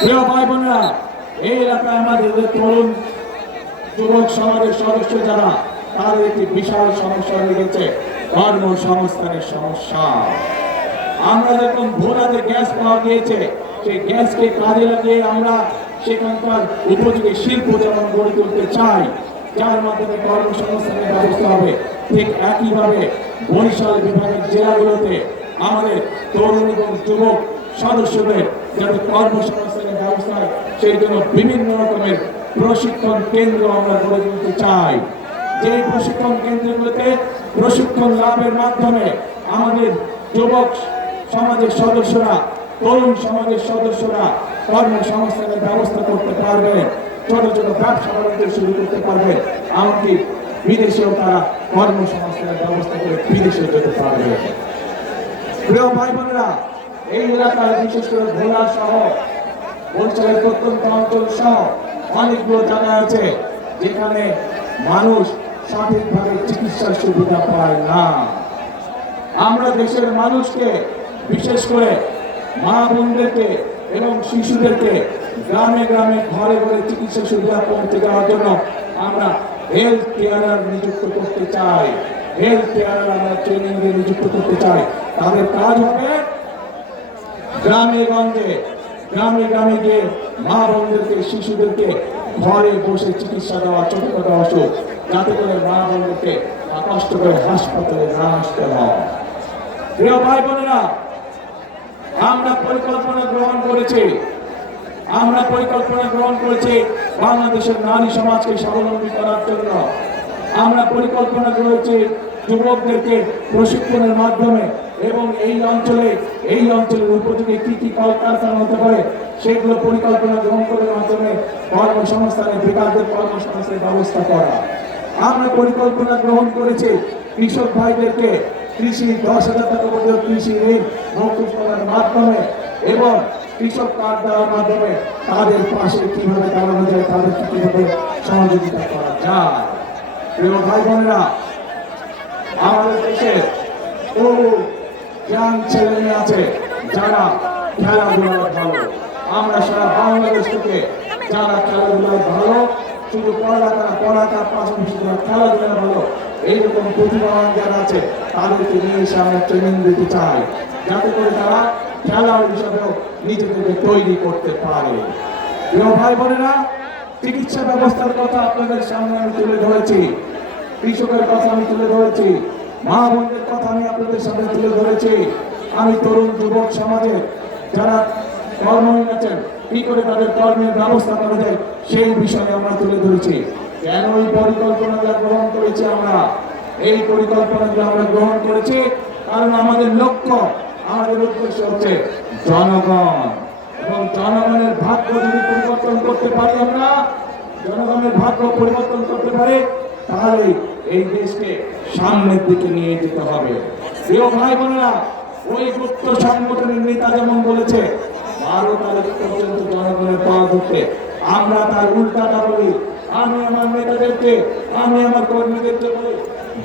প্রিয় ভাই বোনেরা এই এলাকায় আমাদের তরুণ যুবক সমাজের সদস্য যারা, তাদের একটি বিশাল সমস্যা গেছে, কর্মসংস্থানের সমস্যা। আমরা যখন ভোলাতে গ্যাস পাওয়া গিয়েছে, সেই গ্যাসকে কাজে লাগিয়ে আমরা সেখানকার উপযোগী শিল্প যেমন গড়ে তুলতে চাই, যার মাধ্যমে কর্মসংস্থানের ব্যবস্থা হবে, ঠিক একইভাবে বরিশাল বিভাগের জেলাগুলোতে আমাদের তরুণ এবং যুবক সদস্যদের যাতে কর্মসংস্থানের ব্যবস্থা সেই জন্য বিভিন্ন রকমের প্রশিক্ষণ কেন্দ্র আমরা গড়ে তুলতে চাই। যে প্রশিক্ষণ কেন্দ্রগুলোতে প্রশিক্ষণ লাভের মাধ্যমে আমাদের যুবক সমাজের সদস্যরা, তরুণ সমাজের সদস্যরা কর্মসংস্থানের ব্যবস্থা করতে পারবেন ছোট ছোট ব্যবসা বাণিজ্য শুরু করতে পারবেন এমনকি বিদেশেও তারা কর্মসংস্থানের ব্যবস্থা করে বিদেশে যেতে পারবে। প্রিয় ভাই বোনেরা, এই এলাকায় বিশেষ করে ভোলা সহ বরিশালের প্রত্যন্ত অঞ্চল সহ অনেকগুলো জায়গা আছে যেখানে মানুষ সঠিকভাবে চিকিৎসার সুবিধা পায় না। আমরা দেশের মানুষকে বিশেষ করে মা বোনদেরকে এবং শিশুদেরকে গ্রামে গ্রামে ঘরে ঘরে চিকিৎসা সুবিধা পৌঁছে দেওয়ার জন্য আমরা হেলথ কেয়ারার নিযুক্ত করতে চাই। হেলথ কেয়ারার আমরা ট্রেনিং নিযুক্ত করতে চাই। তাদের কাজ হবে গ্রামে গঞ্জে গ্রামে গ্রামে গিয়ে মা বোনদেরকে, শিশুদেরকে ঘরে বসে চিকিৎসা দেওয়া ছোটখাটো অসুখ, যাতে করে মা বোনদেরকে কষ্ট করে হাসপাতালে না আসতে হয়। প্রিয় ভাই বোনেরা, আমরা পরিকল্পনা গ্রহণ করেছি। আমরা পরিকল্পনা গ্রহণ করেছি বাংলাদেশের নারী সমাজকে স্বাবলম্বী করার জন্য। আমরা পরিকল্পনা করেছি যুবকদেরকে প্রশিক্ষণের মাধ্যমে এবং এই অঞ্চলে, এই অঞ্চলের উপযোগী কি কি কলকারখানা হতে পারে, সেগুলো পরিকল্পনা গ্রহণ করে মাধ্যমে কর্মসংস্থানের বেকারদের কর্মসংস্থানের ব্যবস্থা করা। আমরা পরিকল্পনা গ্রহণ করেছি কৃষক ভাইদেরকে কৃষি দশ হাজার টাকা পর্যন্ত কৃষি ঋণ মৌকুফ করার মাধ্যমে এবং কৃষক কার্ড দেওয়ার মাধ্যমে তাদের পাশে কীভাবে দাঁড়ানো যায় তাদেরকে কীভাবে সহযোগিতা করা যায়। প্রিয় ভাই বোনেরা, আমাদের দেশে ইয়াং ছেলে আছে যারা খেলাধুলায় ভালো। আমরা সারা বাংলাদেশ থেকে যারা খেলাধুলায় ভালো, শুধু পড়ালেখা পড়ালেখার পাশাপাশি যারা খেলাধুলায় ভালো, এইরকম প্রতিভাবান যারা আছে, তাদেরকে নিয়ে এসে আমরা ট্রেনিং দিতে চাই। যাতে করে তারা খেলোয়াড় হিসাবেও নিজেদেরকে তৈরি করতে পারে। প্রিয় ভাই বোনেরা চিকিৎসা ব্যবস্থার কথা আপনাদের সামনে আমি তুলে ধরেছি। কৃষকের কথা আমি তুলে ধরেছি। মা বোনদের কথা আমি ধরেছি আমি তরুণ যুবক সমাজে যারা কর্মহীন আছেন কি করে তাদের কর্মের ব্যবস্থা করা যায়, সেই বিষয়ে আমরা তুলে ধরেছি। কেন এই পরিকল্পনাটা গ্রহণ করেছি আমরা? এই পরিকল্পনাগুলো আমরা গ্রহণ করেছি কারণ আমাদের লক্ষ্য, আমাদের উদ্দেশ্য হচ্ছে জনগণ। এবং জনগণের ভাগ্য যদি পরিবর্তন করতে পারি আমরা, জনগণের ভাগ্য পরিবর্তন করতে পারি, তাহলে এই দেশকে সামনের দিকে নিয়ে যেতে হবে। প্রিয় ভাই বোনেরা, ওই গুপ্ত সংগঠনের নেতা যেমন বলেছে বারো তারিখ পর্যন্ত জনগণের পাওয়া ধরতে আমরা তার উল্টাটা বলি আমি আমার নেতাদেরকে, আমি আমার কর্মীদেরকে বলি,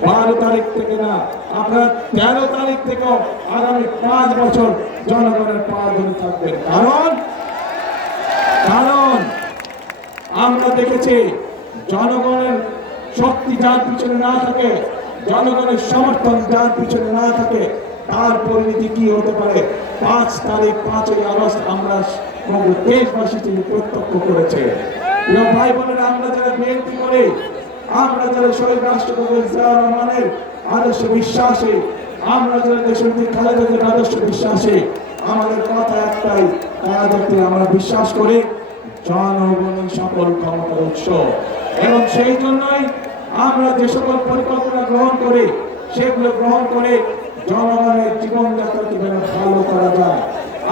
বারো তারিখ থেকে না, আপনারা তেরো তারিখ থেকেও আগামী পাঁচ বছর জনগণের পাওয়া ধরে থাকবেন। কারণ কারণ আমরা দেখেছি, জনগণের শক্তি যার পিছনে না থাকে জনগণের সমর্থন যার পিছনে না থাকে, তার পরিণতি কি হতে পারে? পাঁচ তারিখ, পাঁচই আগস্ট আমরা দেশবাসী তিনি প্রত্যক্ষ করেছে। ভাই বোনেরা, আমরা যারা বিএনপি করে, আমরা যারা শহীদ রাষ্ট্রপতি রহমানের আদর্শ বিশ্বাসে, আমরা যারা দেশের খালেদা জিয়ার আদর্শ বিশ্বাসে, আমাদের কথা একটাই যাতে আমরা বিশ্বাস করি জনগণই সকল ক্ষমতার উৎস। এবং সেই জন্যই আমরা যে সকল পরিকল্পনা গ্রহণ করে, সেগুলো গ্রহণ করে জনগণের জীবনযাত্রা কীভাবে ভালো করা যায়,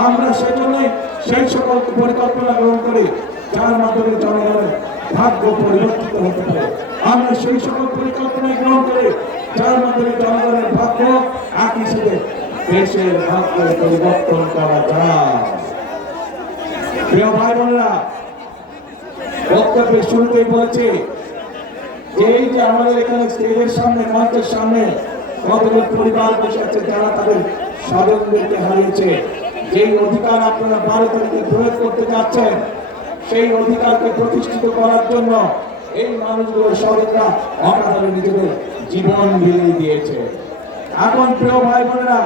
আমরা সেজন্যই সেই সকল পরিকল্পনা গ্রহণ করি, যার মাধ্যমে জনগণের ভাগ্য পরিবর্তিত হতে পারে। আমরা সেই সকল পরিকল্পনা গ্রহণ করি, যার মাধ্যমে জনগণের ভাগ্য এক হিসেবে দেশের ভাগ্য পরিবর্তন করা যায়। প্রিয় ভাই বোনেরা, বক্তব্যের শুরুতেই বলেছে এই যে আমাদের এখানে স্টেজের সামনে, মঞ্চের সামনে কতগুলো পরিবার বসে আছে, যারা তাদের স্বজনদেরকে হারিয়েছে। যেই অধিকার আপনারা বারো তারিখে প্রয়োগ করতে যাচ্ছেন, সেই অধিকারকে প্রতিষ্ঠিত করার জন্য এই নিজেদের জীবন বিলিয়ে দিয়েছে। এখন প্রিয় ভাই বোনেরা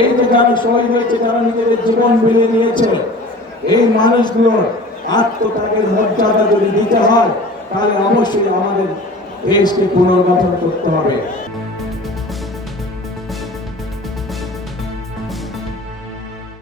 এই যে যারা শহীদ হয়েছে, যারা নিজেদের জীবন বিলিয়ে দিয়েছে, এই মানুষগুলোর আত্মত্যাগের মর্যাদা যদি দিতে হয় তাহলে অবশ্যই আমাদের দেশকে পুনর্গঠন করতে হবে।